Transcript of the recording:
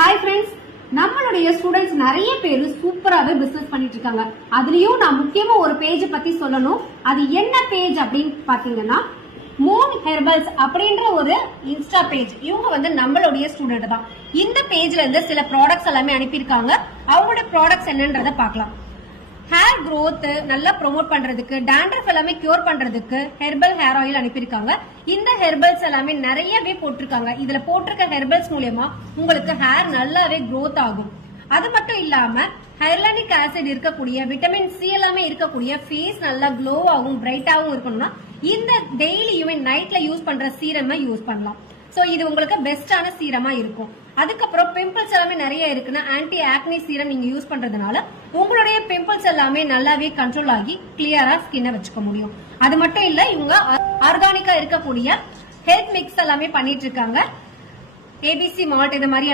Hi friends, நம்மளுடைய students நிறைய பேர் சூப்பராகவே பிசினஸ் பண்ணிட்டு இருக்காங்க. அதுலயும் நான் முக்கியமா ஒரு பேஜ் பத்தி சொல்லணும். அது என்ன பேஜ் அப்படின்னு பாத்தீங்கன்னா, மூன் ஹெர்பல்ஸ் அப்படின்ற ஒரு இன்ஸ்டா பேஜ். இவங்க நம்மளுடைய ஸ்டூடெண்ட் தான். இந்த பேஜ்ல இருந்து சில ப்ராடக்ட்ஸ் எல்லாமே அனுப்பியிருக்காங்க. அவங்களோட ப்ராடக்ட்ஸ் என்னன்றத பார்க்கலாம். ஹேர் growth நல்லா ப்ரோமோட் பண்றதுக்கு, டேண்ட்ரஃப் எல்லாமே கியூர் பண்றதுக்கு ஹெர்பல் ஹேர் ஆயில் அனுப்பியிருக்காங்க. இந்த ஹெர்பல்ஸ் எல்லாமே நிறையவே போட்டிருக்காங்க. இதுல போட்டிருக்க ஹெர்பல்ஸ் மூலமா உங்களுக்கு ஹேர் நல்லாவே growth ஆகும். அது மட்டும் இல்லாம ஹைலனிக் ஆசிட் இருக்கக்கூடிய விட்டமின் சி எல்லாமே இருக்கக்கூடிய ஃபேஸ் நல்லா க்ளோ ஆகும், பிரைட்டாவும் இருக்கணும்னா இந்த டெய்லியுமே நைட்ல யூஸ் பண்ற சீரமை யூஸ் பண்ணலாம். சோ இது உங்களுக்கு பெஸ்டான சீரமா இருக்கும். அதுக்கப்புறம் பிம்பிள்ஸ் எல்லாமே நிறைய இருக்குன்னா ஆன்டி ஆக்னி சீரம் நீங்க யூஸ் பண்றதுனால உங்களுடைய பிம்பிள்ஸ் எல்லாமே நல்லாவே கண்ட்ரோல் ஆகி கிளியரா ஸ்கின்னை வச்சுக்க முடியும். அது மட்டும் இல்ல, இவங்க ஆர்கானிக்கா இருக்கக்கூடிய ஹெல்த் மிக்ஸ் எல்லாமே பண்ணிட்டு இருக்காங்க. ஏபிசி மால்ட் இது மாதிரி